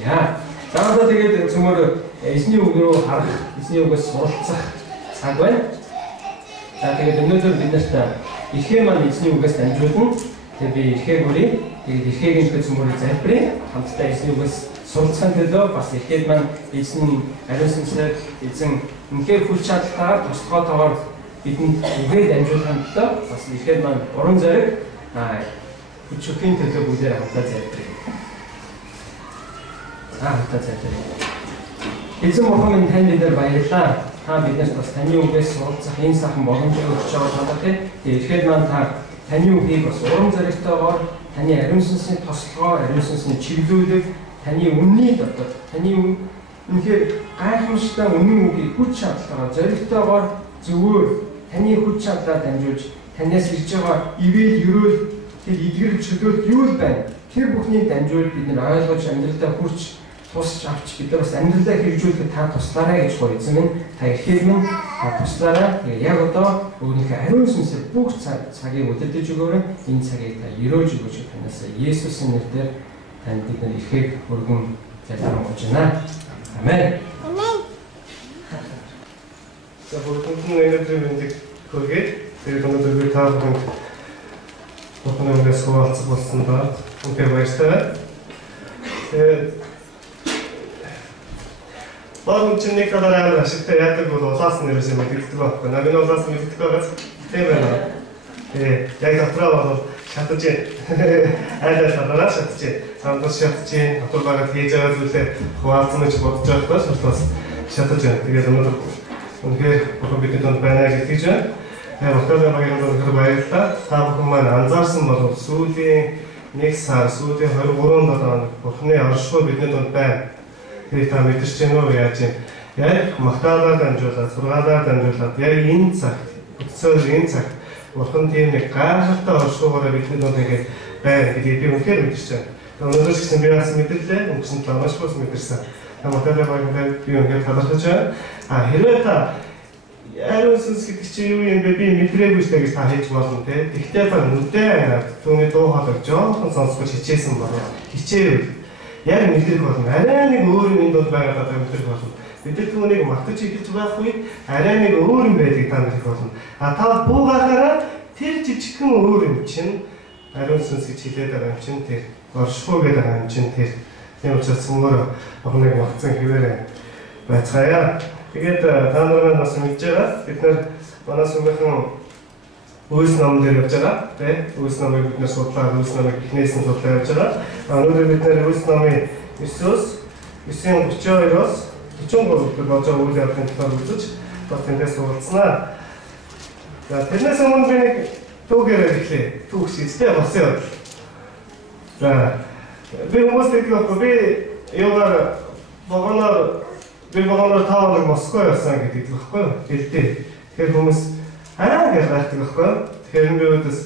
Яа. Заавал тэгээд зөвхөн эзний үг рүү харах, эзний үгээс суралцах цаг байна. За тэгээд өнөөдөр бид нарт эрхээ маань эзний үгээс дамжуулна. Тэгээд би эрхээ хүрээ. Тэгээд эрхээгийн төлөө зөвхөн залбирая. Хамтдаа эзний үгээс суралцахын төлөө бас эрхээд маань эзний ариун сүнсээр эзэн үнэхээр хүч чадалтаар тусгаатайгаар бидэнд үгээ дамжуулахын төлөө бас эрхээд маань уран зориг хүч өгөхийн төлөө бүгдээр хамтдаа залбирая. Хамтдаа залбирая. Эзэн бурхан минь танд бидээр баярлалаа. Та биднээс бас таны үгээс суралцах энэ сайхан боломжийг өгч байгаа талаар эрхээд маань таны үгийг бас уран зоригтойгоор таны ариун сүнсний тослогоор ариун сүнсний чиглүүлэг таны үнний дотор таны үнэхээр гайхамшигтай үнэн үгийг хүч чадлаараа зоригтойгоор зөвөр таны хүч чадлаар дамжуулж танаас ирж байгаа ивэл ерөөл тэр эдгэрэл чөлөөт юу л байна. Тэр бүхнийг дамжуул бид нар ойлгож амьдралдаа хүрч тусч авч бид нар бас амьдралдаа хэрэгжүүлэхэд та туслаарай гэж гоо эзэн минь та эрхэл минь та туслаарай. Яг одоо өөрийнхөө ариун сүнсээр бүх цагийг удирдах өгөөрэй. Энэ цагийг та өрөөж өгөөч танаас Есүсийн нэрээр танд бид нар эрхийг өргөн залбирanгуйж байна. Амен. Амен. За бүгд өнөөдөр мэндийг хүргээд тэгээд өнөөдөр та бүхэнд Бурханы үгээс хуваалцах болсон ба үнэхээр баяртай. Багын чинь нэг талаараа ашигтай яадаг бол улаас нь ерөөсөө мэддэг байхгүй. Наг нь улаас мэддэг байгаас тийм байна. Яг дотроо бол шатаж айлаа талаараа шатаж самдас шатаж дотор байгаа хийж байгаа зүйлээ хуваалцсан гэж бодож байгаа бол бас шатаж байна. Тэгээд өнөөдөр үнэхээр бурхан бидний донд байна гэж хэлж байна. Тэгээд Бурханы багийн донд баярлалаа. Та бүхэн маань анзаарсан бол сүүлийн 1 сар сүүлийн 23 доноо Бурханы оршихуй бидний донд байна. Тэгээд та мэдэрч байна уу яаж юм? Яг магтаалаар дамжуулаад, сургаалаар дамжуулаад яг энэ цагт, өцөөр энэ цагт Бурхан тийм нэг гайхалтай оршуугаараа бидний донд ингээд байна гэдгийг би үнэхээр мэдэрч байна. Тэгээд өнөөдөр ч гэсэн би бас мэдэрлээ, өнгөрсөн талаас бас мэдэрсэн. Магтаалаа багтаа би үнэхээр талархаж байна. Хэрвээ та ариун сүнс гэдэг чинь юу юм бэ? Би мэдрээгүй шүү гэж та хэлж болно те. Тэгтээ та нүдээ түүний дуу хоолойг жоохон сонсгож хичээсэн байна. Хичээв. Яг мэдрэх болно. Арай нэг өөр юм донд байгаа та мэдрэх болно. Бид нар түүнийг магтаж хэлж байх үед арай нэг өөр юм байдгийг та мэдрэх болно. Та буугаараа тэр жижигхэн өөр юм чинь ариун сүнс гэж хэлээд байгаа юм чинь тэр оршихуй гэдэг байгаа юм чинь тэр. Тийм учраас цөмөр Бурханыг магтсан хэвээрээ байцгаая. Тэгээд та нар бас мэдж байгаа бид нар манай сүмийнхэн Үйлс ном дээр явж байгаа. Тэ Үйлс номыг бид нар судлаад Үйлс номыг эхнээс нь судлаад явж байгаа. Өнөөдөр бид нар Үйлс номын 9-32-оос 43 дэх болж байгаа үйл явдлын тухай үзэж бас тэндээс уулзнаа. За тэрнээс өмнө би нэг түүгээр эхлэе. Түүх шийдтэй болсон юм. За би хүмүүстэй говорю би яваар Богоноор таавал Москва явсан гэдэг байхгүй юу? Гэлдээ. Тэгэхээр хүмүүс гэж гайхдаг байхгүй юу? Тэгэхээр би өөдөөс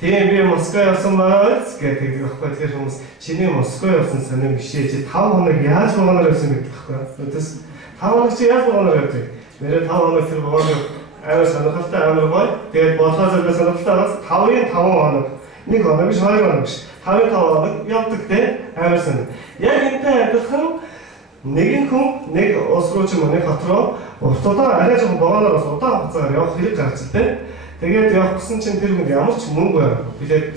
тийм би Москва явсан байна гэдэг байхгүй. Тэгэхээр хүмүүс чиний Москва явсан санаа бишээ чи 5 хоног яаж Богоноор явсан гэдэг байхгүй юу? Өөдөөс 5 хоног чи яаж Богоноор явдаг? Нэрээ 5 хоног тэр Богоноор амар сонирхолтой амар гоё. Тэгээд бодлоо зэрэг сонирхолтой бас 5-5 хоног. Нэг хоног биш 2 хоног биш. 5-5 хоног явдаг те амар сонир. Яг энэтэй адилхан нэг хүн нэг улс руу ч юм уу нэг хот руу уртудаа арай жоохон Богоноор бас удаан хугацаагаар явах хэрэг гарч ирдэ. Тэгээд явах гэсэн чинь тэр хүнд ямар ч мөнгө байхгүй. Билет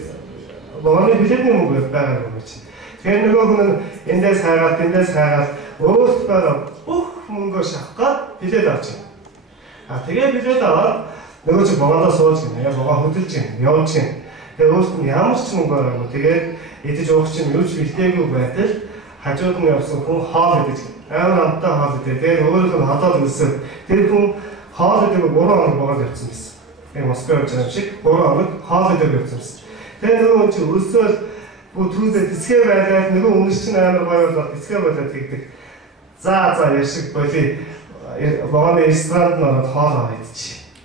Богоны билетний мөнгө байгаа юм чинь. Тэгэхээр нөгөө хүн эндээс хайгаад өөрт байгаа бүх мөнгөө шахгаад билет авч байна. Тэгээд билет аваад нөгөө чи Богоноо сууж гинэ. Богоо хөдөлж гинэ. Явж гинэ. Тэгээд өөрт нь ямар ч мөнгө байгаагүй. Тэгээд идэж уух чинь юу ч бэлдээгүй байтал хажууд нь явсан хүн хоол идэж амар амттай хоол идэ. Тэгээд өөрөөх нь ходоод үлсэн. Тэр хүн хоол идэг 3 хоног Богонд явсан байсан. Яг Москва явж байгаа шиг 3 хоног хоол идэг явсан байсан. Тэгээд нөгөө чи өсөөл бүх түүзээ тэсгээ байлаад нөгөө өмнөс чинь амар гоё болоод тэсгээ болоод тэгдэг. За яшиг боли Богоны ресторанд нөрөд хоол аваач.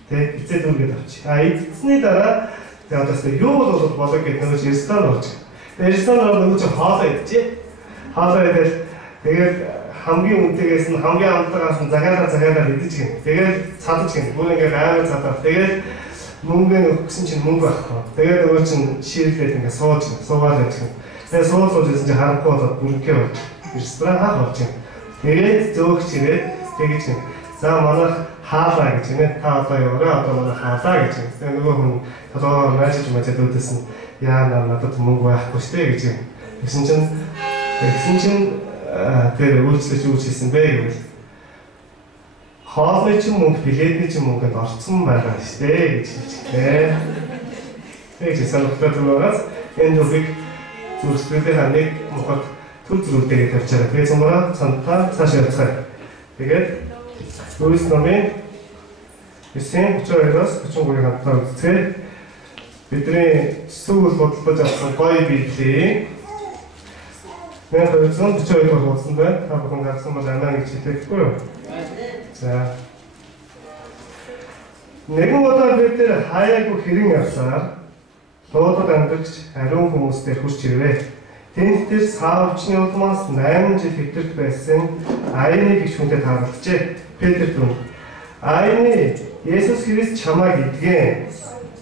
Тэг эцээ дүргээд авч. Эцсний дараа тэгээд одоо юу болоод болоо гэдэг нөгөө ресторан орж. Тэгээд ресторан нөгөө чи хоол идчихэ. Хаалаа идэл тэгээд хамгийн үнэтэйгээс нь хамгийн амтлагаас нь загаараа идэж гин. Тэгээд цадаж гин. Бүр ингээд амар цадаа. Тэгээд мөнгө өгсөн чинь мөнгө байхгүй. Тэгээд нөгөө чинь ширлээд ингээд суугаад байж гин. Тэгээд сууж ирсэн чинь харахгүй болоод бүрэнхээ бол. ресторан хаах болж байна. Тэгээд зөөгч ирээд тэгэж гин. За манайх хаалаа гэж нэ. Та одоо яваарай. Одоо манайх хаалаа гэж. Тэгээд нөгөө хүн толгоор маажиж үүдсэн. Яа надад мөнгө байхгүй штэ гэж. Тэгсэн чинь тэр үйлчлэгч хийсэн бэ гэвэл хоолны чинь мөнгө, билетний чинь мөнгөнд орцсон байгаа штэ гэж хэлжээ. Тэгж санагдаад байгаас энэ үгийг зүрхсэлийн нэг мохот төр зүрхтэйгээ тавьчаарай. Тэгээд сумраа цантаа цааш явцгаая. Тэгээд Луис номын 9:32-оос 33-ыг хамтдаа үзцгээе. Бидний сүүл бодлож авсан гоё Библийн 1242 дугаар хуудсан байна. Та бүхэн гарсан бол амаа гэж хэлэхгүй юу? За. Нэгэн удаа бид тэр хаяагүй хэрэн явсаар луудад амьдарч ариун хүмүүстэй хурж ирвэ. Тэнд тэр саавчны улмаас 8 жил хэвтэрт байсан Айны гэх хүнтэй тааралджээ. Петр түн. Айны Есүс Христ чамайг идгэн.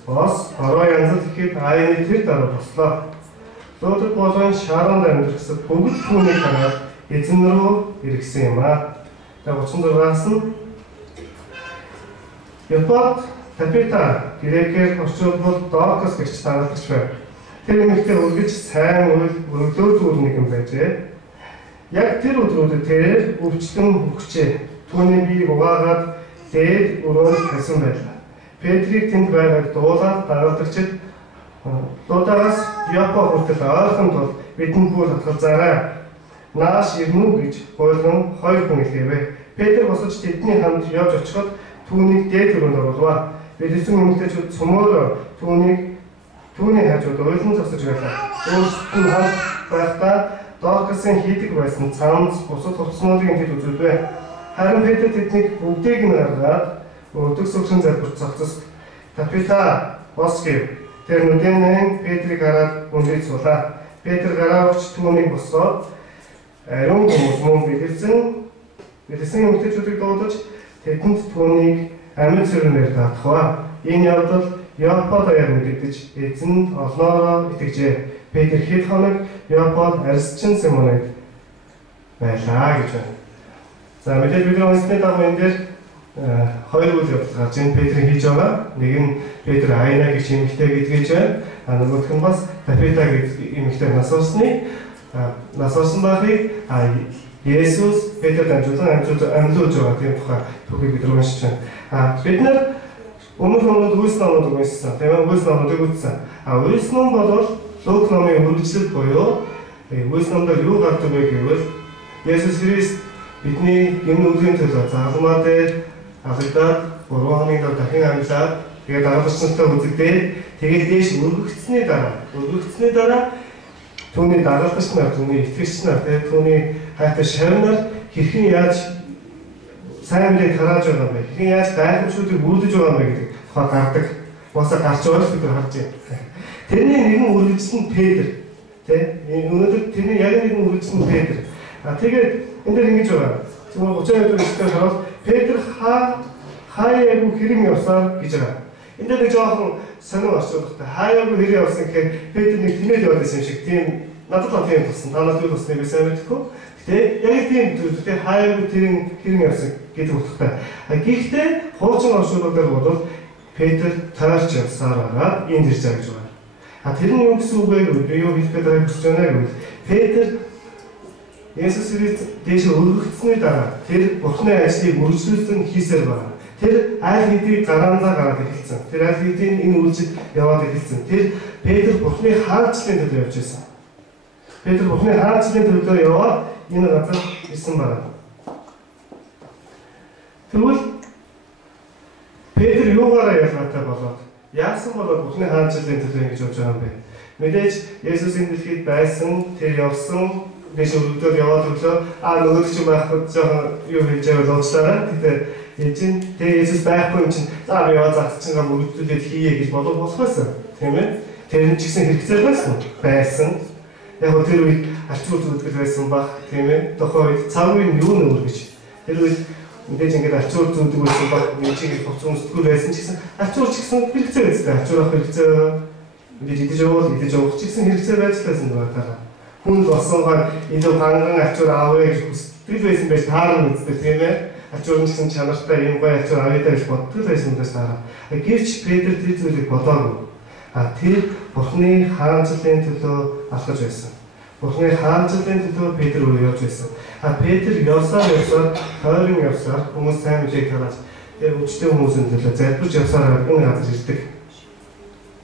Бос ороо янзал ихэд Айны тэр дараа бослоо. Луудад болон Шаронд амьдрахсад бүгд түүнийг хараад эзэн рүү иргэсэн юм аа. За 36-аас нь Япад Тапита грекээр орчуулбал Доркас гэж таалагч байв. Тэр эмэгтэй үргэлж сайн үйл өргөлөө нэгэн байжээ. Яг тэр өдрүүдэд тэр өвчлөн хөвгчээ. Түүний бие угаагаад дээд өрөөнд хасан байлаа. Петрийг тэнд байгааг дуулаад дагалдагчид дуудаагаас Япа хүртэл ойрхон тул бидний бүр татгалзаарай. Нааш ирнэ үү гэж гойлгон хоёр хүн хэлээвэ. Петр босож тэдний хамт явж очиход түүнийг дээд өрөөнд оруулав. Билсэн эмэгтэйчүүд цөмөөр түүний хажууд уйлан зогсож байлаа. Өөрсдөд нь хамт байхдаа Доркасын хийдэг байсан цамц бусад хувцснуудыг тэд үзүүлвэ. Харин Петр тэднийг бүгдийг нь гаргаад өдөг сүгшин залбирч цогцос Тапита бос гэв. Тэр нүдэнэн Петрийг хараад үндэд суулаа. Петр гараагч түүнийг босгоод ариун хүмүүс мөн билсэн эмэгтэйчүүдийг дуудаж тэдэнд түүнийг амьд сүрнээр татхаа. Энэ явдал Япад аяар мэдэгдэж эзэн олноороо итгэжээ. Петр хэд хоног Япад арьсчин Симоныг байлаа гэж байна. За мэдээж бидний онцны дагуу энэ дээр хоёр үйл явдал гарч ийн Петрийн хийж байгаа. Нэг нь Петр Айна гэж эмэгтэй гэдгийж байна. Нөгөөх нь бас Тапита гэж эмэгтэй нас орсон байхыг Есүс Петрт амжуулан амьлуулж байгаа тийм тухай түүхийг бид уншиж байна. Бид нар өмнөх номууд Үлс номыг уншсан. Тийм Үлс номыг үзсэн. Үлс ном бол Лук номын үргэлжлэл буюу Үлс номдор юу гардаг вэ гэвэл Есүс Христ бидний энэ үеийн төлөө загламаа дээр алагдаад 3 хоногийн дараа дахин амьлаад тэгээд дагалдагчтай үзэгдээ тэгээд дээш өргөгдсөний дараа түүний дагалдагч нар, түүний итгэгч нар, тэгээд түүний хайртай шавнаар хэрхэн яаж сайн мэрийг тарааж байгаа юм бэ? Хэрхэн яаж гайхамшгуудыг үүдэж байгаа юм бэ гэдэг тухай гардаг. Босоо гарч байгаа бид нар харж байна. Тэрний нэгэн үргэлжлэл нь Петр. Тийм өнөөдөр тэрний яг нэгэн үргэлжлэл нь Петр. Тэгээд энэ дээр ингэж байгаа. Зүгээр 32 дэх хараад Петр хаяагүй хэрэг явсаар гэж байгаа. Энд дээр нэг жоохон сонир орчуулгатай. Хаяагүй хэрэг явсан гэхээр Петр нэг тэмээд яваад байсан юм шиг. Тийм надад л тийм болсон. Та надад юу болсныг би сайн мэдэхгүй. Гэтэ яг тийм зүйлтэй хаяагүй хэрэг явсан гэдэг утгатай. Гэхдээ хуучин орчуулгуудаар бол Петр таарч явсаар байгаа энд ирж байгаа гэж байна. Тэрний юу гэсэн үг вэ гэвэл би юу хэлэх гээд байгаа гэж байна гэвэл Петр Есүс Христ дээш өргөгдсөний дараа тэр Бурхны ажлыг үргэлжлүүлсэн хийсээр байна. Тэр аль хэдийн гараандаа гараад эхэлсэн. Тэр аль хэдийн энэ үйлчлэл яваад эхэлсэн. Тэр Петр Бурхны хаанчлалын төлөө явж байсан. Петр Бурхны хаанчлалын төлөө яваад энэ газар ирсэн байна. Тэгвэл Петр юугаараа ялгаатай болоод яасан болоод Бурхны хаанчлалын төлөө ингэж явж байгаа юм бэ? Мэдээж Есүс энэ дэлхийд байсан, тэр явсан Дэш өргөдөл яваад өглөө нөгөө чинь байхгүй жоохон юу хийж байвал уучлаарай. Тэгээ Есүс байхгүй юм чинь за би яваад загцчингаа өргөдөлөд хийе гэж болох байсан. Тийм ээ. Тэр нь ч гэсэн хэрэгцээ байсан. Яг тэр үед арчууд үздэг байсан баг. Тийм ээ. Тухайн үед цагийн юу нөр гэж. Тэр үед мэдээж ингээд арчууд зүгдэг байсан баг. Мичиг хувцас өмсдөггүй байсан ч гэсэн арчууд ч гэсэн хэрэгцээ байсан. Арчууд авах хэрэгцээ мэдээж идэж явах ч гэсэн хэрэгцээ байж байсан байгаа. хүнд босоогоор илүү ганган ачуур авъя гэж хүсдэг байсан байж таарна үстэй тийм ээ. Ачуур нь гэсэн чанартай юм гоё ачуур авъя гэж боддог байсан учраас таарна. Гэвч Петр тэр зүйлийг бодоогүй. Тэр Бурхны хаанчлалын төлөө алхаж байсан. Бурхны хаанчлалын төлөө Петр өөрөө явж байсан. Петр явсаар хойрон явсаар хүмүүс сайн мэдээг хараад тэр үчтэй хүмүүсийн төлөө залбирч явсаар энэ газар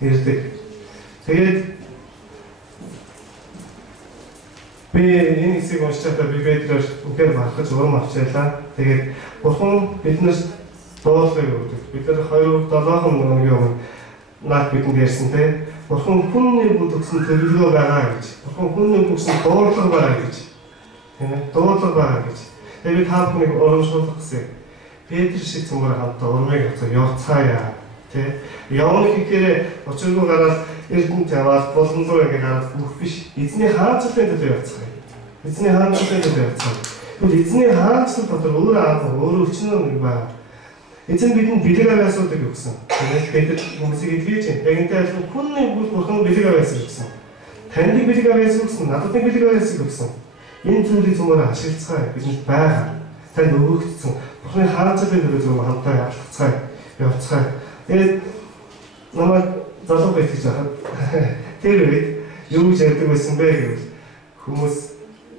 ирдэг. Тэгээд би энэ хэсгийг уншчихлаа би Петрээр үнээр бахаж урам авчаалаа. Тэгээд Бурхан биднээс дуулыг өгдөг. Бид нар 2-7 өдрийн өмнө наад бидэнд ярьсан те. Бурхан хүнний бүдгсэн төлөвлөгөө байгаа гэж. Бурхан хүнний бүдгсэн дуурлага байгаа гэж. Тийм ээ, дуурлага байгаа гэж. Тэгээд би та бүхнийг урамшуулах гэсэн. Петр шиг цөмөр хамтаа урмыг хацаа явцгаая. Тэ. Явна гэхээр очиргүй гараад Эрдэнэт яваад болон руу ингэ гараад бүх биш. Эзний хаанчлалын төлөө явцгаая. Эзний хаанчлалын төлөө явцгаая. Тэгвэл эзний хаанчлал дотор өөрөө өчнөө нэг байна. Эзэн бидэнд бэлэг аваа асуудаг гэсэн. Тэгээд Петр хүмүүсийг илгээж байна. Тэгэнтэй адилхан хүнний Бурхан бэлэг аваа гэсэн. Танд бэлэг аваа гэсэн, надад бэлэг аваа гэсэн. Энэ зүйлийг цөмөр ашиглацгаая. Бидэнд байгаа. Танд өгөгдсөн. Бурхны хаанчлалын төлөө зөв хамтаа алхацгаая. Явцгаая. Тэгээд намайг залуу байх гэж хаад тэр үед юу гэж ярьдаг байсан бэ гэвэл хүмүүс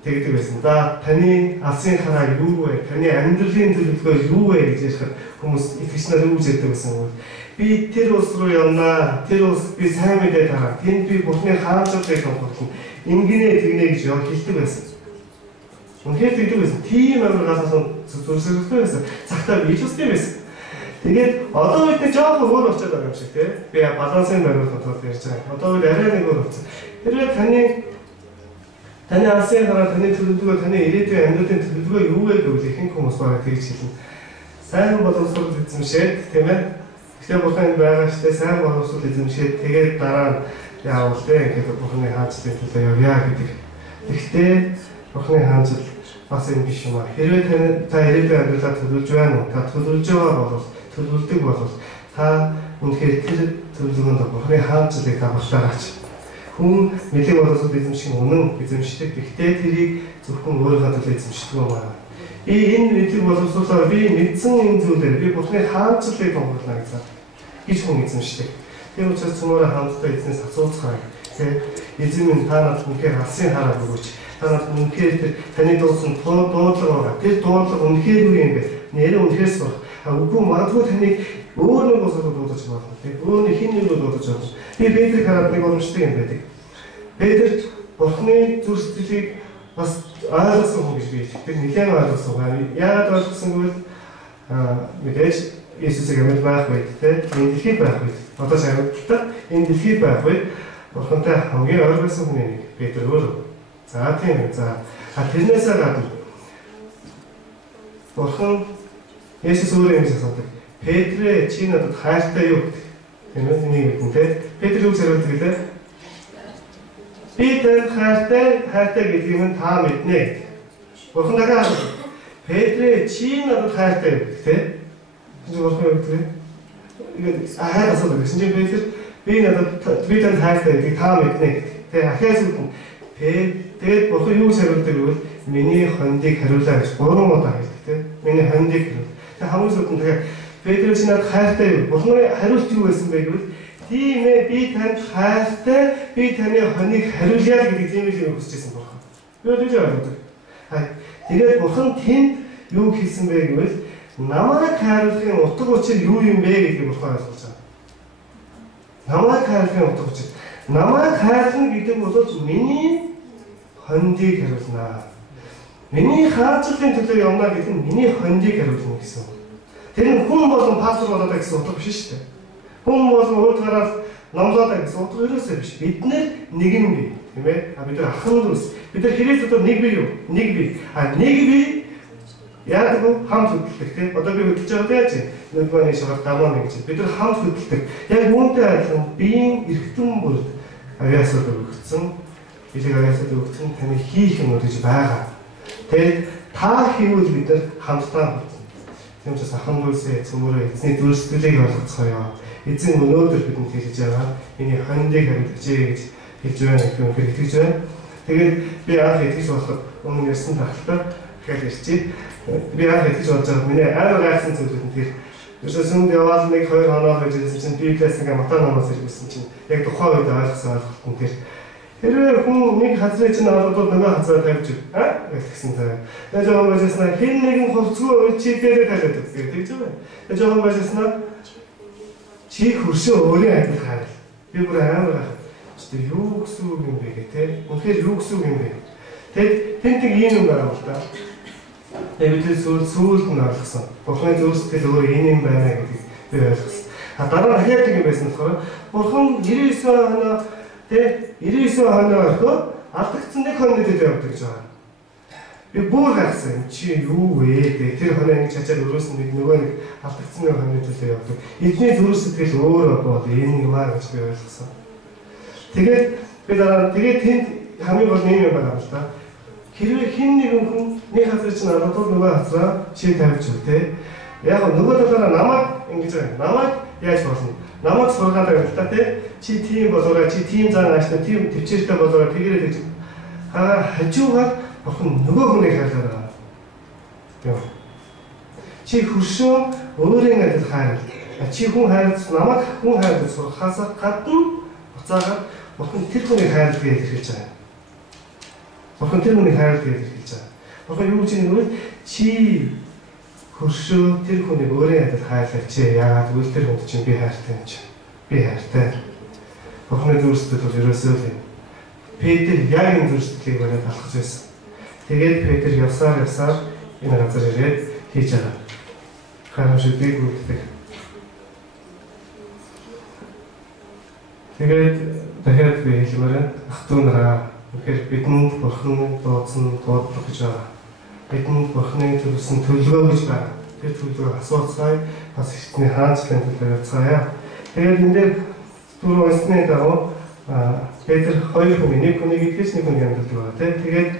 тэгдэг байсан. За таны алсын хараа юу вэ? Таны амьдралын төлөвлөгөө юу вэ гэж ярихад хүмүүс итгэгч нар юу гэж ярьдаг байсан бэ? Би тэр улс руу явнаа. Тэр улс би сайн мэдээ тараа. Тэнд би Бурхны хаанчлалыг томхорлно. Ингэнэ тэгнэ гэж хэлдэг байсан. Үнэхээр тэгдэг байсан. Тийм амар галасан зүрхсэлтэй байсан. Цагтаа биелүүлсэн байсан. Тэгээд одоо бид нэг жоохон өөр болчиход байгаа юм шиг тийм. Би балансын баримт бодоод ярьж байгаа. Одоо бид арай нэг өөр болчихсон. Хэрвээ таны алсын хараа, таны төлөвлөгөө, таны ирээдүйн амьдралын төлөвлөгөө юу вэ гэвэл ихэнх хүмүүс бараг тэгж хэлнэ. Сайн боловсрол эзэмшээд тийм ээ. Гэхдээ Бурхан байгаа штэ сайн боловсрол эзэмшээд тэгээд дараа нь яавал тэгээд Бурханы хаанчлалын төлөө явъя гэдэг. Гэхдээ Бурханы хаанчлал бас юм биш юм аа. Хэрвээ та ирээдүйн амьдралаа төлөвлөж байна уу? Та төлөвлөж байгаа бол төлөвлөдөг бол та үнэхээр тэр төлөвлөгөөнд Бурханы хаанчлалыг дагуулаач. Хүн нэлээд боловсрол эзэмших үнэн эзэмшдэг. Гэхдээ тэрийг зөвхөн өөрийнхөө төлөө эзэмшдэг юм аа. Би энэ нэлээд боловсролоор би мэдсэн энэ зүйлээр би Бурханы хаанчлалыг дагуулна гэж хүн эзэмшдэг. Тэр учраас цөмөрө хамтдаа эзнээс асууцгаая. Эзэн минь та надад үнэхээр алсын хараа өгөөч. Та надад үнэхээр таны дуусан дуудлага байгаа. Тэр дуудлага үнэхээр юу юм бэ? Нэрээ үнэхээр сурах. Үгүй магадгүй таныг өөр нэг усаар дуудаж болно. Өөр нэг хин нэг дуудаж болно. Би Петрийг хараад нэг урамшдаг юм байдаг. Петр Бурхны зүрх сэтгэлийг бас ойлгосон хүн гэж би итгэдэг. Нэлээд ойлгосон байна. Яагаад ойлгосон гэвэл мэдээж Иесусыг амьд байх үед энэ дэлхийд байх үед одоо шаардлагатай энэ дэлхийд байх үед Бурхантай хамгийн ойр байсан хүн нэг Петр өөрөө. За тийм ээ. За тэрнээс гадна Бурхан Есүс өөрөө юм асуудаг. Петрэ чи надад хайртай юу гэдэг. Энэ нэг юм те. Петр юу зэрэгдэг лээ? Би танд хайртай гэдэг юм та мэднэ гэдэг. Бурхан дахиад Петрэ чи надад хайртай юу гэдэг те. Чи Бурхан юу гэдэг? Ингээд хайр асуудаг. Шинжлэх Петр би танд хайртай гэдэг та мэднэ гэдэг. Тэ ахиас үгүй. Тэгээд Бурхан юу зэрэгдэг гэвэл миний хондийг хариулаа гэж 3 удаа хэлдэг те. Миний хондийг хариулаа. Хамгийн сүүлд нь тэгэхээр Петр чи надад хайртай юу? Бурханы хариулт юу байсан бэ гэвэл тийм ээ би танд хайртай би таны хоныг хариулъя гэдэг тийм л юм хүсчихсэн Бурхан. Юу гэж ойлгодог. Тэгээд Бурхан тэнд юу хэлсэн бэ гэвэл намайг хайрлахын утга учир юу юм бэ гэдгийг Бурхан ойлгож байгаа. Намайг хайрлахын утга учир. Намайг хайрлах гэдэг бол миний хондийг хариулнаа. Миний хаанчлалын төлөө явна гэдэг нь миний хондийг хариулна гэсэн. Тэр нь хүн болон пастор болоод гэсэн утга биш шүү дээ. Хүн болон уудлаараа номлоод гэсэн утга ерөөсөө биш. Бид нэгэн бий, тийм ээ? Бид нар ахын дүүс. Бид нар Христ дотор нэг бий юу? Нэг бий. Нэг бий яг нь хамт хөдөлдөг, тийм? Одоо би хөдөлж байгаа яаж вэ? Нөгөөний шахар даваа нэг чинь. Бид нар хамт хөдөлдөг. Яг үүнтэй адилхан биеийн эргэтэн бүрд авьяасаад өгөгдсөн. Билэг авьяасаад өгөгдсөн таны хийх юм гэж байгаа. Тэгээд та хийвэл бид нар хамтдаа тийм учраас ахын дүүсээ цөмөрөө эзний зүрх сэтгэлийг ойлгоцгоё. Эзэн өнөөдөр бидэнд хэлж байгаа. Миний хондыг хариулж гэж хэлж байна гэх юм итгэж байна. Тэгээд би анх итгэж болоход өмнө ярьсан тахтай дахиад ярьчих. Би анх итгэж болж байгаа миний амар гайхсан зүйлүүд нь тэр ерөөсөө сүмд яваад 1-2 хоног байж ирсэн чинь Библиэс ингээ матан номоос ирсэн чинь яг тухайн үед ойлгосон ойлголт нь тэр хэрвээ хүн нэг хазрыг чинь ороод нөгөө хазраа тавьж гэсэн цаа. Тэгээд жоохон байжснаа хэн нэгэн хувцгүй чи дээрээ тавиад гэдэг тэгж байна. Тэгээд жоохон байжснаа чи хөршөө өөрийн адил харал. Би бүр амар гайхав. Чи юу гэсэн үг юм бэ гэх те. Үнэхээр юу гэсэн үг юм бэ? Тэгээд тэнтэг ийм юм байна л да. Тэгээд бид сүүлд нь ойлгосон. Бурхны зөв сэтгэл өөрөө энэ юм байна гэдгийг би ойлгосон. Дараа нь дахиад юм байсан болохоор Бурхан 99 хоноо тэ 99 хоноо орхоо алдагдсан нэг хоног дээр явдаг гэж байгаа. Би бүр гайхсан. Чи юу вэ? Тэр хоноо ингэ чачаад өрөөс нь нэг нөгөө нэг алдагдсан нэг хоног дээр явдаг. Эдний зөв сэтгэл өөрөө бод энэ юм аа гэж би ойлгосон. Тэгээд би дараа тэнд хамгийн гол юм байна л да. Хэрвээ хэн нэгэн хүн нэг хазар чинь ороод нөгөө хазраа чи тавьж үү те. Яг нөгөө талаараа намайг ингэж байна. Намайг яаж болно? Намайг сургаад байгаа та те. Чи тийм болоорой, чи тийм зан ааштай, тийм төвчээртэй болоорой тэгэрэй гэж. Хажуугаар Бурхан нөгөө хүнийг хайлаараа. Яа. Чи хөршөө өөрийн адил хайр. Чи хүн хайрлаж, намайг хүн хайрлаж сурахаас гадна буцаагаад Бурхан тэр хүнийг хайрлаж хэлж байгаа. Бурхан тэр хүнийг хайрлаж хэлж байгаа. Бурхан юу гэж нэвэр чи хөршөө тэр хүнийг өөрийн адил хайрлаач. Яагаад гэвэл тэр хүнд чинь би хайртай юм чинь. Би хайртай. Бурханы зүрхсэд бол ерөөсөө л юм. Петр яг энэ зүрхсэдлийг бариад алхаж байсан. Тэгээд Петр явсаар энэ газар ирээд хийж байгаа. Харамшигдгийг үлддэг. Тэгээд дахиад би хэлмээр ах トゥ нараа үнэхээр бидэнд Бурхан дуудсан дуудлага гэж байгаа. Бидэнд Бурханы төлөвсөн төлөвлөгөө гэж байна. Тэр төлөвлөгөө асууцгаая бас ихний хаанчлалын төлөвлөгөө яцгаая. Тэгээд энэ дээр түрүү унсны дагуу Петр хоёр хүн нэг хүнийг идэж нэг хүнийг амьддаг байгаа тийм. Тэгээд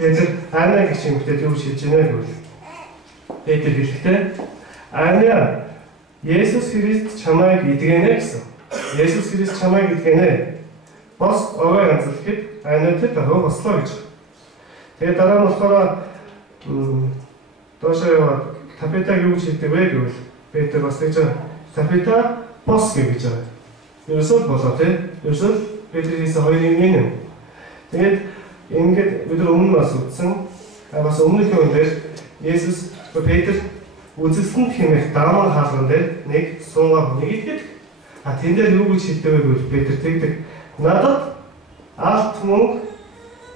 Петр Ана гэж юмтэй юу шийдэж байна гэвэл Петр хэлэхдээ Ана Есүс Христ чамайг идгэнэ гэсэн. Есүс Христ чамайг идгэнэ. Бос орой ганцлахад Анатад дагуу бослоо гэж. Тэгээд дараа нь болохоор доошоо яваад Табита юу шийддэг вэ гэвэл Петр бас тэгж Табита бос гэж байгаа. Ерөөсөө болоо тийм. Ерөөсөө Петрийн хоёр юм юм. Тэгээд ингээд бид нар өмнө бас үзсэн. Бас өмнөх юм дээр Есүс Петр үзэлсэн хэмээх дааман хаалган дээр нэг суугаа хүнийг иддэг. Тэн дээр юу гэж хэлдэг вэ гэвэл Петр тэгдэг. Надад алт мөнгө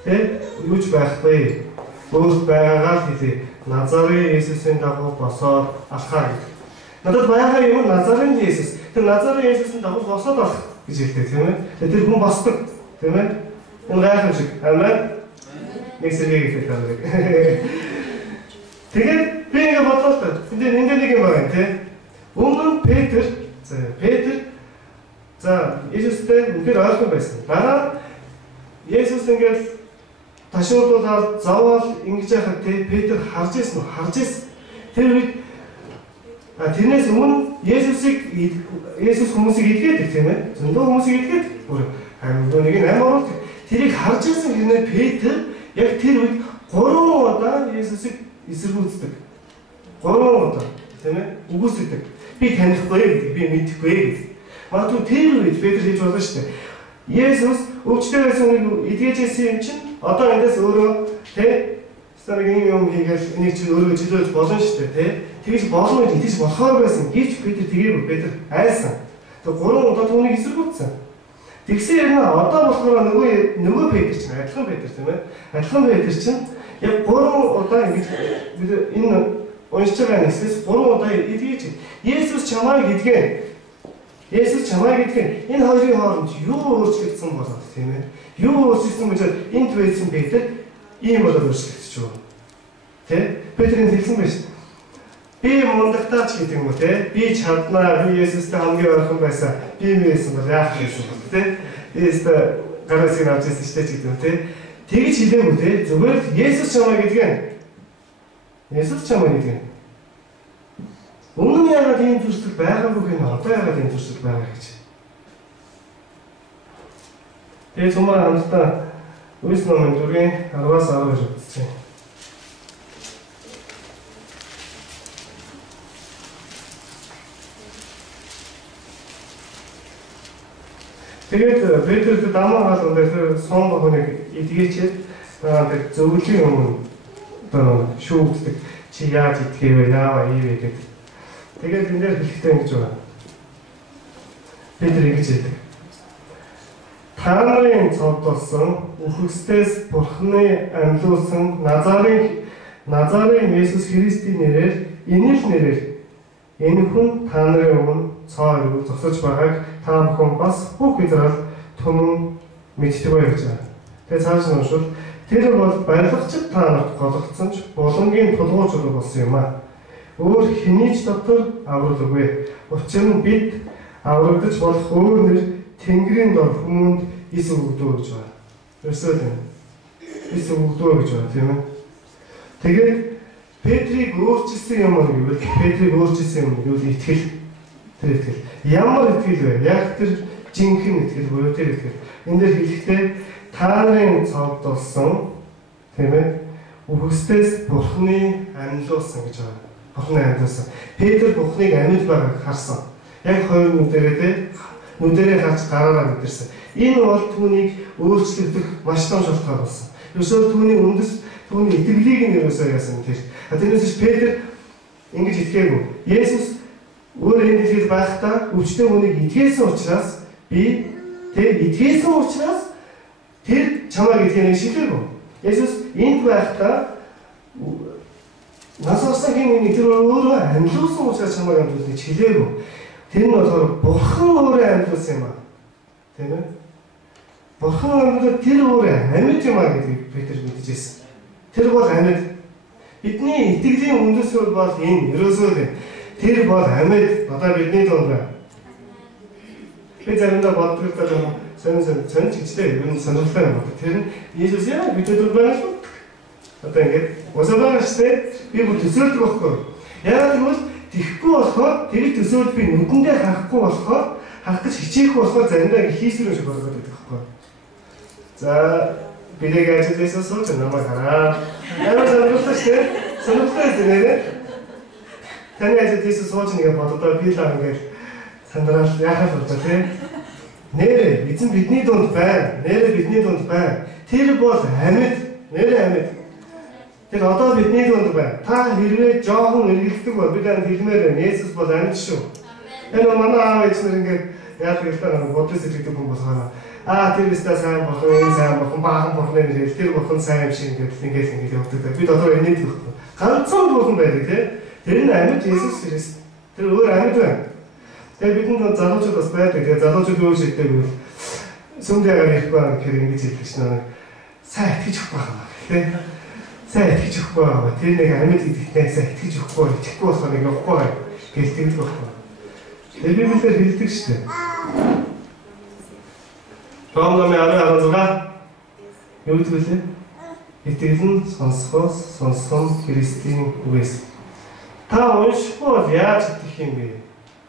тэг юуж байхгүй. Өөрт байгаагаа л хэлээ. Назарын Есүсийн дагуу босоод алхаа гэдэг. Надад байгаа юм Назарын Есүс. Тэр Назарын Есүсийн дагуу босоод алах гэж хэлдэг тийм ээ. Тэр хүн босдог тийм ээ. Энэ гайхамшиг. Амен. Нэг сэргийг хэлдэг байна. Тэгээд би ингэ бодлоо та. Энд нэг юм байна тийм. Өмнө Петр Есүстэй үнээр ойлгосон байсан. Дараа Есүс ингээд ташуудуулаад заваал ингэж яхад Петр харж ирсэн үү? Харж ирсэн. Тэр үед тэрнээс өмнө Есүс хүмүүсийг идгээд тийм ээ. Зөндөө хүмүүсийг идгээд бүр нэг нь амар оролт. Тэрийг харж ирсэн гинэ Петр яг тэр үед 3 удаа Есүсийг эсэргүүцдэг. 3 удаа тийм ээ. Үгүйсгдэг. Би танихгүй гэдэг, би мэдэхгүй гэдэг. Магадгүй тэр үед Петр хийж болно шүү дээ. Есүс өвчтөй байсан хүнийг идгээж ирсэн юм чинь одоо эндээс өөрөө тий старыг юм хийгээл энийг чинь өөрөө чөлөөж болно шүү дээ тий. Тэгж болно гэж итгэж болохоор байсан. Гэвч Петр айсан. Тэг 3 удаа түүнийг эсэргүүцсэн. Тэгсэн юм одоо болохоор нөгөө Петр чинь адилхан Петр тийм ээ. Адилхан Петр чинь яг 3 удаа ингэж бид энэ уншиж байгаа нэслээс 3 удаа идгээж Есүс чамайг идгэн. Есүс чамайг идгэн. Энэ хоёрын хооронд юу өөрчлөгдсөн болоод тийм ээ. Юу өөрчлөгдсөн гэж энд байсан Петр ийм болоод өөрчлөгдөж байгаа. Тэ? Петрийн хэлсэн байж. Би мундагтаач гэдэг юм уу те? Би чаднаа, би Есүстэй хамгийн ойрхон байсан. Би байсан бол яах гэсэн бол те? Есүстэй гараас ин авч ирсэн штэ гэдэг юм те? Тэгж хэлээгүй те? Зүгээр л Есүс чамайг идгэн. Есүс чамайг идгэн. Өмнө нь яагаад ийм зүрхсэл байгаагүй гэнэ? Одоо яагаад ийм зүрхсэл байгаа гэж. Тэгээд сумаар хамтдаа Үлс номын 4-ийн 10-аас 12 үзсэн. Тэгээд Петрт дамаа хаалган дээр сон гохныг идгээчээд тэгээд зөвлөлийн өмнө одоо шүүгддэг. Чи яаж идгээвэ, яаваа ийвэ гэдэг. Тэгээд энэ дээр хэлэхдээ ингэж байна. Петр ингэж хэлдэг. Та нарын цовдлсон үхэгсдээс Бурхны амьлуулсан Назарын Есүс Христийн нэрээр энэхүү нэрээр энэ хүн та нарын өмнө цоо өргөл зогсож байгааг та бүхэн бас бүх Израиль түмэн мэддэг бай гэж байна. Тэгээд цааш нь уншвал тэр бол барилгачид та нарт голгоцсон ч боломгийн тулгуурчуд болсон юм аа. Өөр хэний ч дотор авралгүй. Учир нь бид аврагдаж болох өөр нэр Тэнгэрийн дор хүмүүнд ис өгдөө гэж байна. Ерөөсөө ис өгдөө гэж байна, тийм ээ. Тэгээд Петрийг өөрчилсөн юм уу гэвэл Петрийг өөрчилсөн юм гэвэл итгэл. Тэр итгэл. Ямар итгэл вэ? Яг тэр жинхэнэ итгэл буюу тэр итгэл. Энд дээр хэлэхдээ та нарын цовд болсон, тийм ээ. Үхэгсдээс Бурхны амьлуулсан гэж байна. Бурхны амьлуулсан. Петр Бурхныг амьд байгааг харсан. Яг хоёр нүдэрээ харж гараараа мэдэрсэн. Энэ бол түүнийг өөрчлөгдөх маш том шалтгаан болсон. Ерөөсөө түүний итгэлийг нь ерөөсөө яасан тэр. Тэрнээс Петр ингэж итгээгүй. Есүс өөр энэ дэлхийд байхдаа өвчтөн хүнийг итгээсэн учраас тэр чамайг итгэхийг шилээгүй. Есүс энд байхдаа нас орсон хин тэр өөрөө амьлуулсан учраас чамайг амьлуулсныг хэлээгүй. Тэр нь болохоор Бурхан өөрөө амьлуулсан юм аа. Тийм ээ? Бурхан амьлуулсан тэр өөрөө амьд юм аа гэдгийг Петр мэдчихсэн. Тэр бол амьд. Бидний итгэлийн үндэс бол энэ ерөөсөө тэр бол амьд одоо бидний дунд байна. Би заримдаа боддог л сонь чигчтэй юм сонирхолтой юм. Тэр нь Иесус яа бидний дунд байна шүү. Одоо ингэж усаагааштай би бүр төсөөлдөг байхгүй. Яагаад гэвэл тэхгүй болохоор тэр төсөөлд би нүдэндээ харахгүй болохоор харах гэж хичээхгүй болохоор заримдаа хийсвэр шиг болгоод байдаг байхгүй. За бидэг ажлаас сууж намайг хараа. Ямар сонирхолтой шүү. Сонирхолтой нэрээ. Таны ажлаас сууж нэгэ боддоо би л ингэж сандрал яхах болоо тийм. Нэрээ эзэн бидний дунд байна. Тэр бол амьд. Нэрээ амьд. Тэр одоо бидний дунд байна. Та хэрвээ жоохон эргэлддэг бол бид энэ хэлмээр байна. Есүс бол амьд шүү. Энэ манай аав ээж нар ингээд яг хэлдэг бодлоо сэтгэдэг хүн болохоор тэр бистаа сайн болох, энэ сайн болох, баахан болох нэр тэр бурхан сайн юм шиг ингээд явдаг. Бид одоо энэнд тэгэхгүй. Ганцхан бурхан байдаг тийм. Тэр нь амьд Есүс Христ. Тэр өөр амьд байна. Тэгээд бидний залуучууд бас байдаг. Тэгээд залуучууд юу шийддэг вэ? Сүмдээ ярих баг гэх ингэж хэлдэг шнэ. Сайн итгэж авах байна тийм. Сайн итгэж өгөхгүй байгаа. Тэр нэг амьд идэхнээ сайн итгэж өгөхгүй, итгэхгүй болохоор нэг явахгүй гэж тэгдэг байхгүй. Тэр Библиэр хэлдэг шүү дээ. Ром номын 10:16 юу гэдэг вэ? Итгэл нь сонсхон Христийн үгээс. Та уншихгүй бол яаж итгэх юм бэ?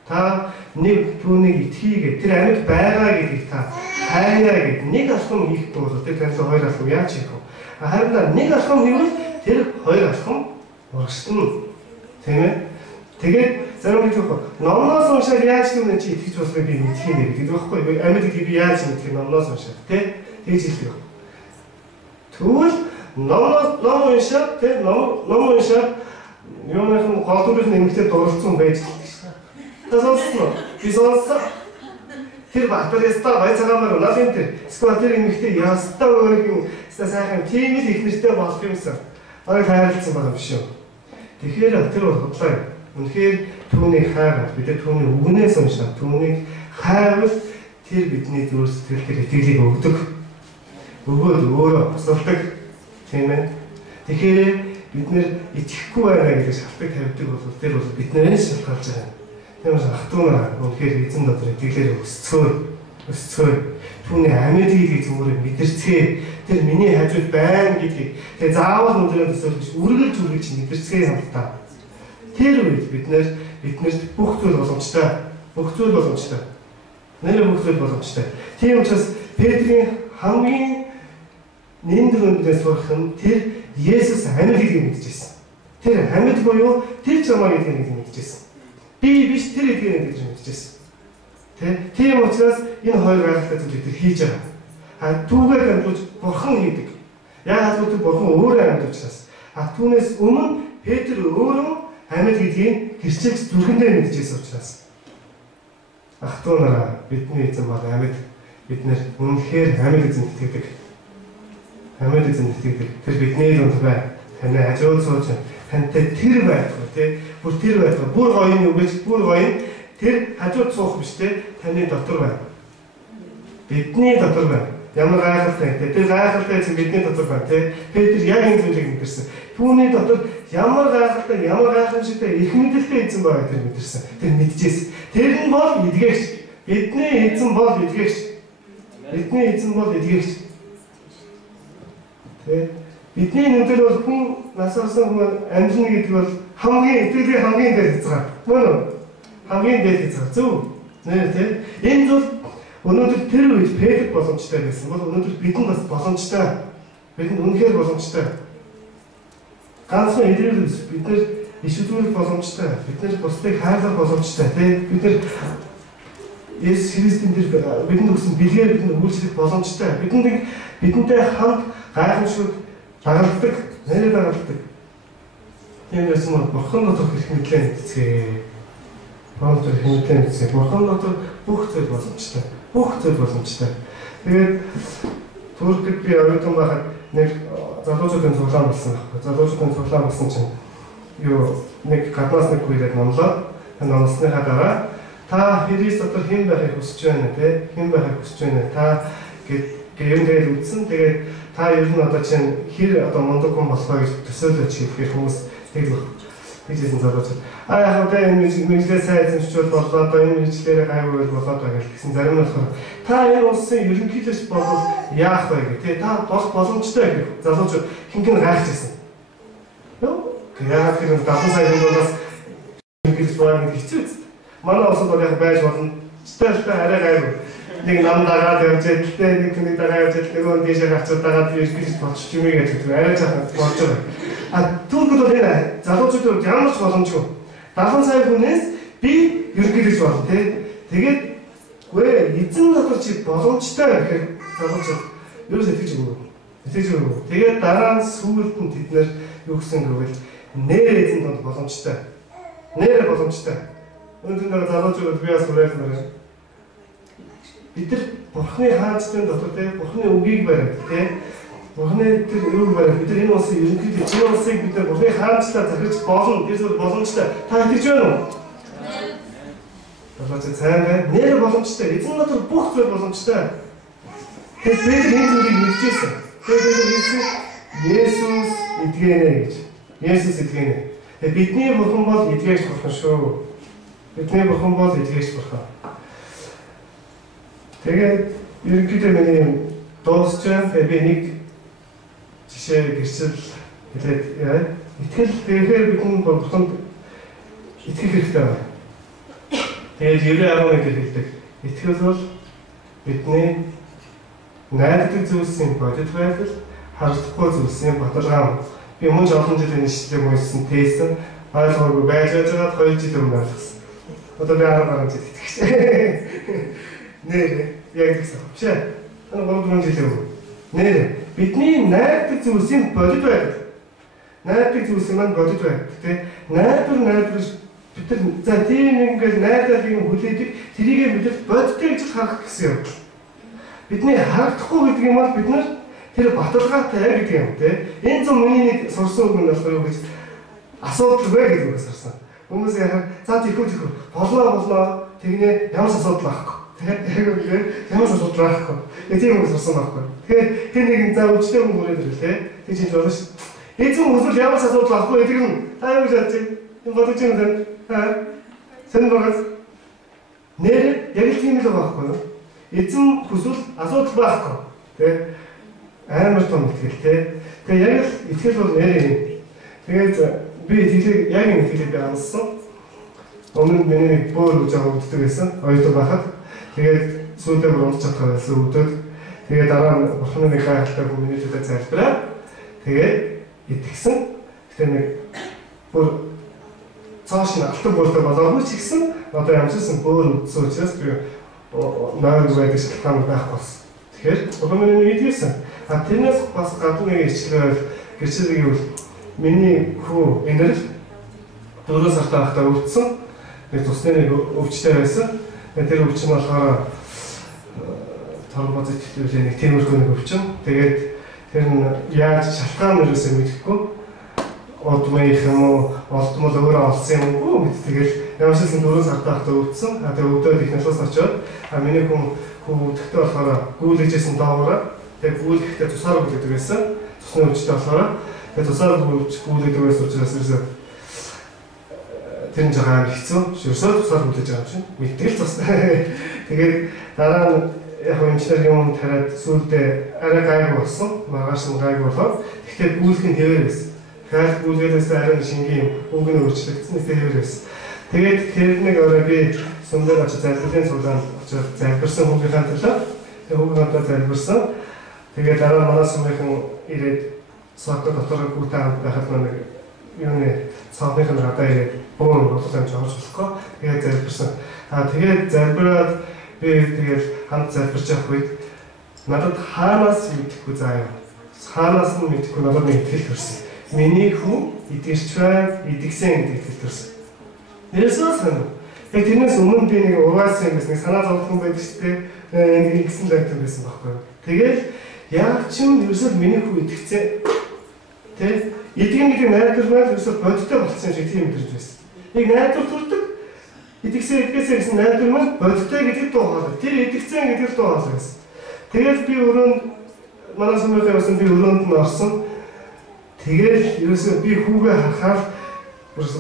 Та нэг түүнийг итгэхийг тэр амьд байгаа гэдгийг та хайнаа гэд нэг алхам хийхгүй бол тэр танил хоёр алхам яаж хийх вэ? Харин нэг алхам хийвэл тэр хоёр алхам урагшилна. Тийм ээ? Тэгээд зарим хэлэх бол номноос уншаад яаж түүний чи итгэж болохыг би мэдэх юм гэдэг байхгүй. Амьд гэдгийг би яаж мэдэх юм номноос уншаад тийм тэгж хэлдэг. Тэгвэл ном уншаад тийм ном уншаад юуны голдурын нэмэгтэй дурлцсан байж байгаа. Та сонссон уу? Би сонссон. Тэр батареястаа байцаагаар надад энэ тэр скватер нэмэгтэй ястаа өөрийн сайхан тийм л их нэртэй болох юмсан. Бараг хайрлцсан байгаа биш үү? Тэгэхээр тэр бол худлаа. Үнэхээр түүнийг хайгаад бид түүний үгнээс уншаад түүнийг хайвал тэр бидний зүрх сэтгэлээр итгэлийг өгдөг. Өгөөд өөрөө босолдог. Тийм ээ. Тэгэхээр бид нэр итгэхгүй байна гэдэг шалтгаан тавьдаг бол тэр бол биднээс шалтгаалж байгаа. Тэгмээс ах トゥ нараа үнэхээр эзэн дотор итгэлээр өсцгөө. Түүний амьд гэдгийг зүгээр мэдэрцгээ. Тэр миний хажууд байна гэдгийг тэгээ заавал өдрөө төсөөлж үргэлж мэдэрцгээ юм л та. Тэр үед биднэрт бүх зүйл боломжтой. Нэр бүх зүйл боломжтой. Тийм учраас Петрийн хамгийн нэмэр өндрөөс сурах нь тэр Есүс амьд гэдгийг мэдчихсэн. Тэр амьд буюу тэр чамаа гэдгийг мэдчихсэн. Би биш тэр гэдгийг мэдчихсэн. Тийм учраас энэ хоёр гайхалтай зүйлийг тэр хийж байгаа. Түүгээр амжуулж бурхан хийдэг. Яагаад гэвэл бурхан өөрөө амьд учраас. Түүнээс өмнө Петр өөрөө амьд гэдгийг хэрчээс зүрхэндээ мэдчихсэн учраас. Ах トゥ нараа бидний эзэн бол амьд. Бид нэр үнэхээр амьд эзэн итгэдэг. Амьд эзэн итгэдэг. Тэр бидний дунд бай. Таны хажууд сууж тантай тэр байхгүй тий. Бүр тэр байхгүй. Бүр гоё юм гэж бүр гоё. Тэр хажууд суух биш тий. Таны дотор байна. Бидний дотор байна. Ямар гайхалтай тий. Тэр гайхалтай эзэн бидний дотор байна тий. Петр яг энэ зүйлийг мэдэрсэн. Түүний дотор ямар гайхалтай, ямар гайхамшигтай их мэдээлэлтэй эзэн байгаа тэр мэдэрсэн. Тэр мэдчихсэн. Тэр нь бол эдгээрч. Бидний эзэн бол эдгээрч. Бидний эзэн бол эдгээрч. Бидний нүдээр бол хүн насаарсан хүн амьдрна гэдэг бол хамгийн итгэлийн хамгийн дээд хязгаар. Мөн үү? Хамгийн дээд хязгаар. Зөв. Нэ тий. Энэ бол өнөөдөр тэр үед Петр боломжтой байсан бол өнөөдөр бидэнд бас боломжтой. Бидэнд үнэхээр боломжтой. Ганцхан идэвхтэй бид нар иш үзүүлэх боломжтой. Бид нар бусдыг хайрлах боломжтой. Тий. Бид нар Есүс Христийн дээр бидэнд өгсөн бэлгээр бидэнд үйлчлэх боломжтой. Бидэнтэй хамт гайхамшиг дагалддаг, нэрээ дагалддаг. Тиймээс мөн бурхан дотор их мэдлээ мэдцгээ. Бурхан дотор хэмнэлээ мэдцгээ. Бурхан дотор бүх зүйл боломжтой. Бүх зүйл боломжтой. Тэгээд Туркид би оюутан байхад нэг залуучуудын цуглаан болсон байхгүй. Залуучуудын цуглаан болсон чинь нэг гаднаас нэг үеэд номлоо. Номлосныхаа дараа та Христ дотор хэн байхыг хүсэж байна те? Хэн байхыг хүсэж байна? Та гэрэл үзсэн. Тэгээд та ер нь одоо чинь хэр одоо мундаг хүн болохоо гэж төсөөлөж хийхээр хүмүүс тэгэл хийжсэн залуучууд. Яг одоо энэ мэдлээ сайн эзэмшүүл боллоо. Одоо энэ мэдлээрээ гайгүй болоод байгаа гэсэн зарим нь болохоор та энэ улсын ерөнхийлөгч болвол яах вэ гэх те? Та болох боломжтой гэх залуучууд хинхэн гайхажсэн. Яг тэр 70 сая доллараас ерөнхийлөгч байгаа гэдэг хэцүү үст. Манай улсад бол яг байж болно. Стэлтэй арай гайгүй. Нэг нам дагаад явж идэлтэй нэг хүний дагаад явж нөгөө дэшээ гарчаад дагаад ерөнхийлөгч болчих юм гэж хэлдэг. Арай жаахан болж байгаа. Түркүүд бол энэ залуучууд ямар ч боломжгүй. 70 сая хүнээс би ерөнхийлөгч болно тий. Тэгээд үгүй эзэн дотор чи боломжтой гэхээр залуучууд юу сэтгэж өгөө. Сэтгэж өгөө. Тэгээд дараа нь сүүлд нь тэд нэр юу гэсэн гэвэл нэр эзэн донд боломжтой. Нэр боломжтой. Өнөөдөр залуучууд би бас хүрээлэн байна. Бид нар Бурхны хаанчдын дотор тий Бурхны үгийг бариад тий Бурхны тэр юуг бариад бид нар энэ улсын ерөнхийдөө энэ улсыг бид нар Бурхны хаанчлаар захирч болно. Тэр зүйл боломжтой. Та итгэж байна уу? Залуучууд сайн байна. Нэр боломжтой. Эзэн дотор бүх зүйл боломжтой. Тэгээд бид энэ зүйлийг мэдчихсэн. Тэгээд Есүс эдгэнэ гэж. Есүс эдгэнэ. Тэгээд бидний Бурхан бол эдгэж Бурхан шүү. Бидний Бурхан бол эдгэж Бурхан. Тэгээд ерөнхийдөө миний дуусч байна. Тэгээд би нэг жишээ гэрчил хэлээд яа. Итгэл тэгэхээр бидний Бурханд итгэх хэрэгтэй байна. Тэгээд Еврей 11 хэлдэг. Итгэл бол бидний найддаг зүйлсийн бодит байдал, харагдахгүй зүйлсийн баталгаан. Би мөн ч олон жилийн ишлэлийг уншсан, тээсэн, ойлгоогүй байж байгаа 2 жил өмнө ойлгосон. Одоо би 10 жил итгэж. Нэр яг гэсэн юм шиг. 3 жил өмнө. Нэр бидний найддаг зүйлсийн бодит байдал. Найддаг зүйлс маань бодит байдаг. Тэ найдвар бид нар за тийм ингээл найдаад юм хүлээдэг тэрийг бид бодиттой гэж харах гэсэн юм. Бидний харагдахгүй гэдэг юм бол бид нар тэр баталгаатай гэдэг юм те. Энэ зөв миний нэг сурсан үг нь болохоор юу гэж асуудал вэ гэдэг үг сурсан. Хүмүүс яхаа за тийхүү болоо тэгнэ ямар асуудал байхгүй. Тэгээд ямар асуудал байхгүй. Тийм үг сурсан байхгүй. Тэгэхээр тэр нэг за өвчтэй хүн бүрээд ирэл те. Тэг чинь болно ш. Эзэн хүсвэл ямар асуудал байхгүй гэдэг нь та юу гэж бодож байна? Энэ бодож байна. Сэн багаас нэр яг тийм л байхгүй юу? Эзэн хүсвэл асуудал байхгүй. Тэ амар том итгэл тэ. Тэгээ яг л итгэл бол нэр юм. Тэгээд би итгэлийг яг энэ итгэлийг би амссан. Өмнө нь миний бүр үж аваад үздэг байсан. Оюутан байхад. Тэгээд сүйдээ бүр унтж чадхаа байсан өвдөд. Тэгээд дараа нь бурхны нэг гайхалтай хүмүүстүүдэд залбираад тэгээд итгэсэн. Тэгэхээр нэг бүр цааш нь алтан бүртэй болоогүй ч гэсэн одоо ямжсан бөөр үдсэн учраас би нойр байдаг шалтгаан байх болсон. Тэгэхээр Бурхны нэгдсэн. А тэрнээс бас гадна нэг ичлэл гэрчлэг юу миний хүү энерги 4 сартаа хахтаа өвдсөн. Тэгээд тусны нэг өвчтэй байсан. Тэр өвч нь болохоор торбоцит хэлээ нэг тиймэрхүү нэг өвчин. Тэгээд тэр нь яаж шалтгаан нэрээсээ мэдэхгүй одмоих юм уу олдмол өөрөө олсон юм уу гэд тэгэл ямарчсан 4 сартаа хахтаа өвдсөн. А тэгээд өвдөд их насаас очоод миний хүн өвдөлтөд болохоор гүйлгэжсэн доогоороо тэгээд гүйлгэхдээ тусаар гүйлдэг байсан. Тусны өвчтэй болохоор тэгээд тусаар гүйлдэг байсан учраас ерөөсөө тэр нь жаахан хэцүү. Ерөөсөө тусаар гүйлж байгаа юм чинь мэдтгэл тус. Тэгээд дараа нь яг инженер юм тараад сүүлдээ арай гайгүй болсон. Маргааш нь гайгүй болоод тэгэхээр гүйлэх нь хэвээр байсан. Тэгэхээр гүйлгээдээс арай шингийн өнгөний өөрчлөгдсөн хэвээр байсан. Тэгээд тэр нэг орой би сүмдэр очиж залбирлын цуглаанд очиж залбирсан хүмүүсийн төлөө тэр хүмүүсээ залбирсан. Тэгээд дараа нь манай сүмийнхэн ирээд саатаа дотор гүйтээ хамт байхад нэг юуны цаавынх нь гадаа ирээд бөөн бодлоо жоож болохгүй. Тэгээд залбирсан. Тэгээд залбираад би тэгээд хамт залбирч явах үед надад хаанаас мэдэхгүй заяа. Хаанаас нь мэдэхгүй надад нэг итгэл төрсөн. Миний хүн итгэж байна, итгэсэн гэдэг итгэл төрсөн. Нэрсээ санаа. Яг тэрнээс өмнө би нэг угаасан юм байсан. Нэг санаа зовлон байдаг шүү дээ. Нэг ингэсэн байсан байхгүй. Тэгээд яг ч юм ерөөсөө миний хүн итгэцээ. Тэ итгэн гэдэг найдвар ерөөсөө бодиттой болсон шиг тийм төрж байсан. Яг найдвар төрдөг. Итгэсэн гэсэн найдвар маань бодиттой гэдэг дуу хоолой. Тэр итгэцэн гэдэг дуу хоолой байсан. Тэгээд би өрөөнд манай сүмээр явсан би өрөөнд нь орсон. Тэгээд ерөөсөө би хүүгээ харахаар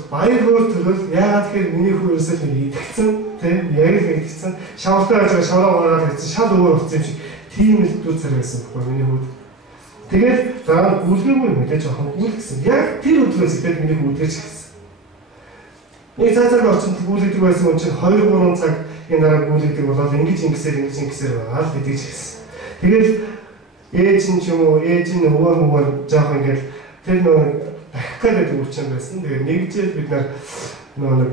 баяр хөөр төрөл яагаад тэгэхээр миний хүү ерөөсөө итгэсэн тийм яг л итгэсэн шавартай байж байгаа шавраа гараад ирсэн шал өөр болсон юм шиг тийм л дүү цар байсан байхгүй миний хүүд. Тэгээд дараа нь гүйлгээгүй мэдээж жоохон гүйлгэсэн. Яг тэр өдрөөс ихэд миний хүү үдгэж гисэн. Нэг цаг орчинд гүйлгэдэг байсан юм чинь 2-3 цаг энэ дараа гүйлгэдэг болоод ингэсээр байгаа л мэдээж гисэн. Тэгээд ээж нь ч юм уу ээж нь өвөр жоохон ингээд тэр нөө дахих гэдэг үучин байсан. Тэгээд нэгжээд бид нар нэг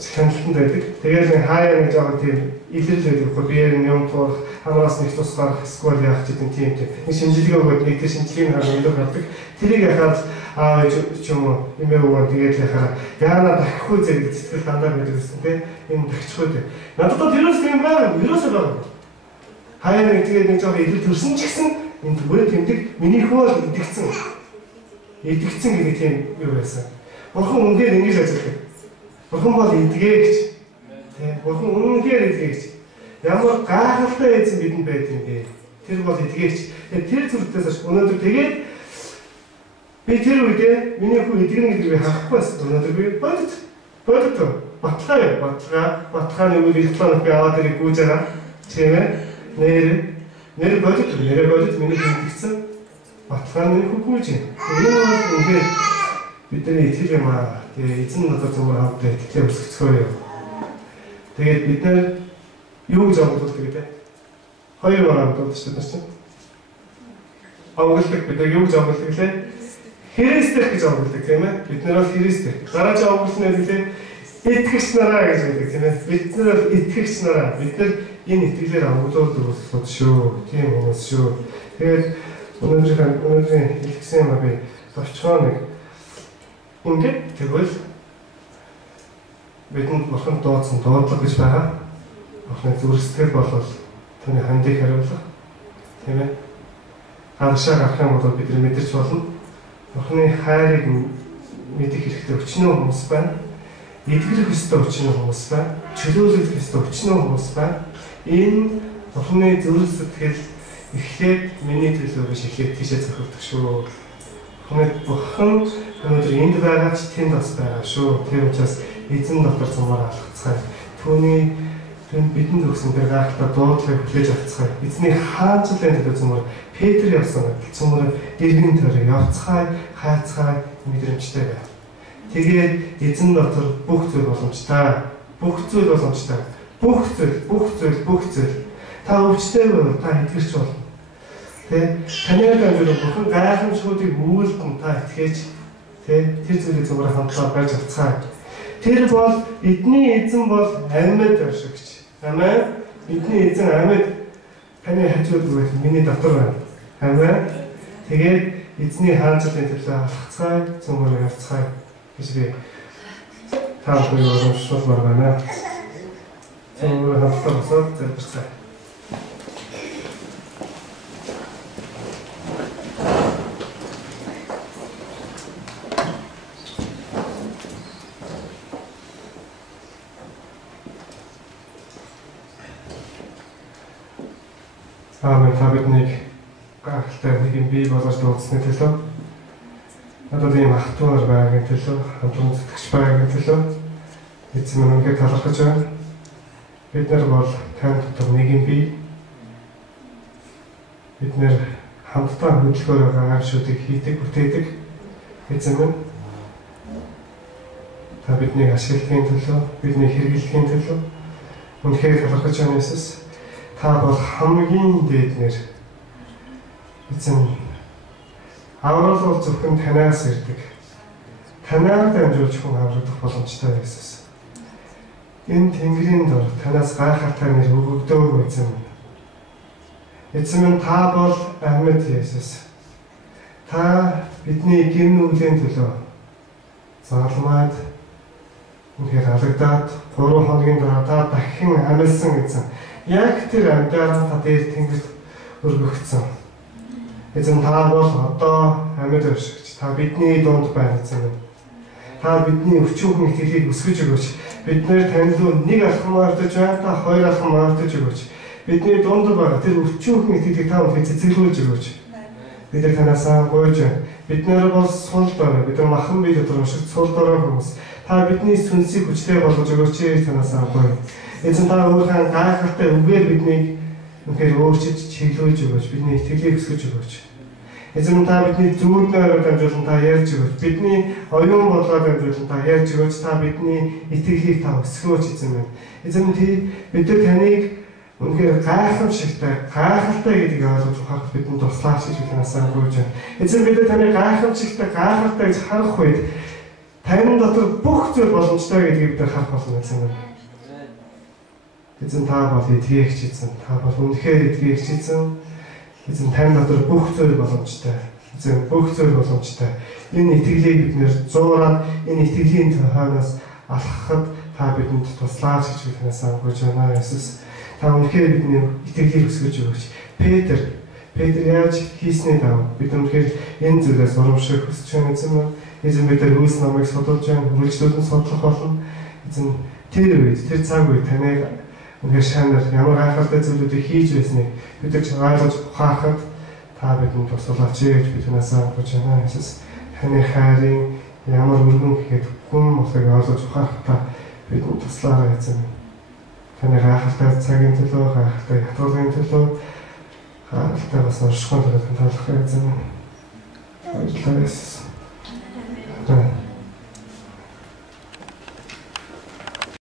хяналтанд байдаг. Тэгээд нэг хаяа нэг жоохон тийм илэрл байдаг. Биеэр юм туурах, хамраас нэг тус гарах, эсвэл яах ч гэдэг тийм. Нэг шинжилгээ өгөөд нэг тэр шинжилгээний хараа илүү гардаг. Тэрийг яхаад аав ч юм уу эмээ өвөө тэгээд яхаа яана дахихгүй зэрэг сэтгэл дандаа байдаг гэсэн тийм. Энэ дахихгүй дээ. Надад бол ерөөс тийм байна. Ерөөсөө байна. Хаяа нэг тэгээд нэг жоохон илэрл төрсөн ч гэсэн энэ зүгээр тэмдэг миний хөө итгэцэн. Итгэцэн гэдэг тийм юу байсан. Бурхан үнээр ингэж ажилладаг. Бурхан бол итгээгч. Тийм. Бурхан үнээр итгээгч. Ямар гайхалтай эзэн бидэнд байдаг юм бэ? Тэр бол итгээгч. Тэр зүрхтээс өнөөдөр тэгээд би тэр үедээ миний хүү итгэнэ гэдэг би харахгүй байсан. Өнөөдөр би бодит батгааны үйл хэлбэл би аваад ирэх гүйж байгаа. Тийм ээ. Нэр бодит миний итгэцэн батгааны хөгөөж юм. Энэ бол үнээр бидний итгэл юм аа. Тэгээ эзэн надад зүгээр хамт итгэлээ өсгөцгөөё. Тэгээд бид нар юу гэж амтуулдаг гэдэг. Хоёр бараа амтуулдаг шүү дээ. Авгалдаг бид нар юу гэж амтуулдаг лээ? Христэх гэж амтуулдаг тийм ээ. Бид нар бол Христэх. Дараагийн амтуулсан нь лээ итгэгч нараа гэж байдаг тийм ээ. Бид нар бол итгэгч нараа. Бид нар энэ итгэлээр амтуулдаг болсон шүү. Тийм хүмүүс шүү. Тэгээд өнөөдрийн хэлсэн юм би товчхон нэг ингээд тэгвэл бидэнд бурхан дуудсан дуудлага гэж байгаа. Бурханы зүрхсэтгэл болол түүний хандыг хариулах тийм ээ. Ханшаа гарах юм бол бид мэдэрч болно. Бурханы хайрыг мэдэх хэрэгтэй өчнөө хүмүүс байна. Эдгэрэх ёстой өчнөө хүмүүс байна. Чөлөөлөх ёстой өчнөө хүмүүс байна. Энэ бурханы зүрхсэтгэл эхлээд миний төлөөр шихэд тийшээ зохиогдох шүү. Бурхан өнөөдөр энд байгаа ч тэнд бас байгаа шүү. Тэр учраас эзэн дотор цумаар алхацгаая. Түүний бидэнд өгсөн тэр гайхалтай дуудлагыг хүлээж авцгаая. Эзний хаанчлалын төлөө цумаар Петр явсан цумаар дэргэн төрөө явцгаая, хайцгаая мэдрэмжтэй бай. Тэгээд эзэн дотор бүх зүйл боломжтой. Бүх зүйл боломжтой. Бүх зүйл Та өвчтэй байвал та итгэрч болно. Тэ таныг амжуулах бүхэн гайхамшгуудыг мүүлдэн та итгэж тэ тэр зүйлийг зүгээр хамтлаа барьж авцгаа. Тэр бол эдний эзэн бол амьд ашигч. Амен. Эдний эзэн амьд таны хажууд байх миний дотор байна. Амен. Тэгээд эзний хаанчлалын төлөө алхацгаа зөвхөн явцгаа гэж би таах нь урамшуулмаар байна. Зөвхөн хамтлаа босоод залбирцгаа. Амен. Та биднийг гайхалтай нэг юм бий болгож дуудсны төлөө надад ийм ахтуур байгагийн төлөө хамтран зүтгэж байгагийн төлөө эзэн минь үнэхээр талархаж байна. Бид нар бол тань дотор нэг юм бий. Бид нэр хамтдаа хөдөлгөөр байгаа аимшуудыг хийдэг, бүтээдэг. Эзэн минь та биднийг ашигладаг төлөө, биднийг хэрэглэхийн төлөө үнэхээр талархаж байна Иесус. Та бол хамгийн дээднэр эзэн аврал бол зөвхөн танаас ирдэг. Танаар дамжуулж хүн аврагдах боломжтой Иесус. Энэ Тэнгэрийн дор танаас гайхалтай нэр өгөгдөөг эзэн минь. Эзэн минь та бол амьд Иесус. Та бидний гин нүглийн төлөө заалмаад үнэхээр алагдаад 3 хоногийн дараа та дахин амьдсан эзэн. Яг тэр амьдараа та дээр тэнгэрт өргөгдсөн. Эзэн та бол одоо амьд ашигч. Та бидний дунд байна эзэн минь. Та бидний өчүүхэн итгэлийг өсгөж өгөөч. Бид нэр танд нэг алхам мартаж байна, та 2 алхам мартаж өгөөч. Бидний дунд байгаа тэр өчүүхэн итгэлийг та бүхэн цэцэглүүлж өгөөч. Бид нар танаас гойж байна. Бид нар бол сул дорой, бид нар махан бие дотор уншиж сул дорой хүмүүс. Та бидний сүнсийг хүчтэй болгож өгөөч танаас гойж. Эзэн та өөрийнхөө гайхалтай үгээр биднийг үнэхээр өөрчилж чиглүүлж өгөөч. Бидний итгэлийг өсгөж өгөөч. Эзэн та бидний зүуднээр дамжуулан та ярьж өгөөч. Бидний оюун бодлоор дамжуулан та ярьж өгөөч. Та бидний итгэлийг та өсгөөч эзэн минь. Эзэн бид таныг үнэхээр гайхалтай гэдгийг ойлгож ухаарах бидэнд туслаач гэж танаас гуйж байна. Эзэн бид таныг гайхалтай гэж харах үед тань дотор бүх зүйл боломжтой гэдгийг бид харах болно эзэн минь. Эзэн та бол эдгээгч эзэн. Та бол үнэхээр эдгээгч эзэн. Эзэн тань дотор бүх зүйл боломжтой. Эзэн бүх зүйл боломжтой. Энэ итгэлийг бид нэр зуураад энэ итгэлийн хойноос алхахад та бидэнд туслаач гэж би танаас гуйж байна Иесус. Та үнэхээр бидний итгэлийг өсгөж өгөөч. Петр яаж хийсний дагуу бид үнэхээр энэ зүйлээс урамшиг хүсэж байна эзэн минь. Эзэн бид нар үйлс намыг судалж байна, үргэлжлүүлэн судлах болно. Эзэн тэр үед, тэр цаг үед таныг үнэхээр шанаар ямар гайхалтай зүйлүүдийг хийж байсныг бид нар ойлгож ухаарахад та бидэнд туслаач гэж би танаас гуйж байна Иесус. Таны хайрын ямар өргөн гэхэд хүн болохыг ойлгож ухаарах та бидэнд туслаарай эзэн. Таны гайхалтай цагийн төлөө, гайхалтай ятгалын төлөө, гайхалтай бас оршихуйн төлөө талархах эзэн. Баярлалаа Иесус.